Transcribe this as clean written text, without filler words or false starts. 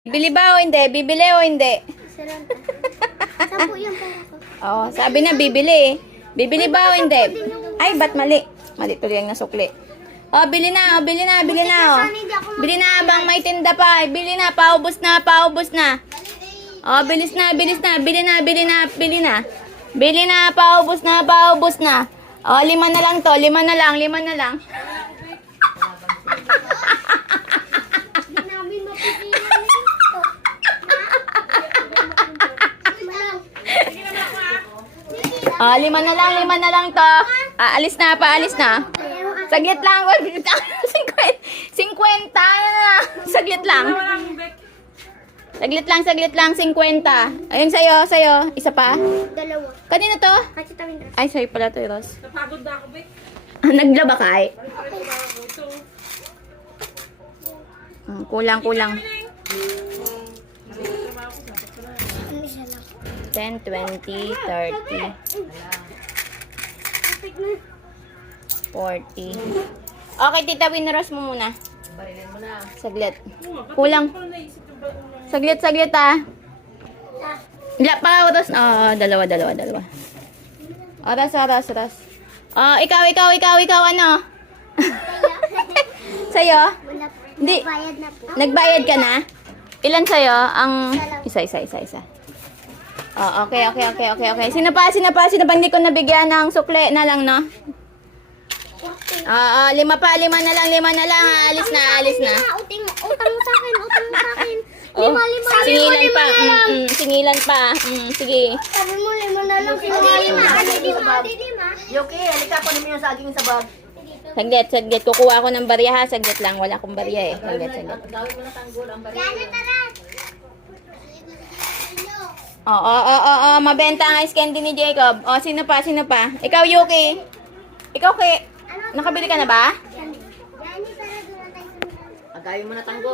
Bibili ba o hindi? Bibili o hindi? Salanta. Sampu yan para ko. Oo, sabi na bibili. Bibili ba o hindi? Ay, ba't mali? Mali tuloy ang nasukli. Oh, bili na, bili na, bili na. Oh. Bili na habang may tinda pa. Bili na, paubos na, paubos na. Oh, bilis na, bilis na. Bili na, bili na, bili na. Bili na, paubos na, paubos na. Oh, 5 na lang to. 5 na lang, 5 na lang. Hindi namin mapigilan ito. Oh, 5 na lang, 5 na lang to. Alis na, paalis na. Saglit lang. 50. 50 na. Saglit lang. Saglit lang. 50. Ayun sa'yo, sa'yo. Isa pa. Dalawa. Kanino to? Kasi tawin na. Ay, sa'yo pala to, Ross. Napagod na ako, Bek. Naglaba ka eh. So, Kulang. Isa lang. 10, 20, 30, 40. Okay, Tita, winaros mo muna. barilin mo na. Saglit. Kulang. Saglit ah. Wala pa, oras. Dalawa. Oras. Ikaw, ano? Sa'yo? Wala po. Hindi. Bayad na po. Nagbayad ka na? Ilan sa'yo? Ang... Isa. Okay. Sino pa hindi ko nabigyan ng sukle na lang, no? 5 pa, 5 na lang. Alis na. Utang mo sa akin. Oh, Lima. singilan pa. Singilan pa. Sige. Sabi mo, 5 na lang. Lima. Yoki, halika po namin yung saging sa bag. Saglit. Kukuha ako ng barya, ha? Saglit lang. Wala akong barya, eh. Saglit. Gawin mo na tanggol ang baril. Mabenta ang ice candy ni Jacob. Sino pa? Ikaw, Yuki. Ikaw, Ki. Nakabili ka na ba? Gawin mo na tanggol.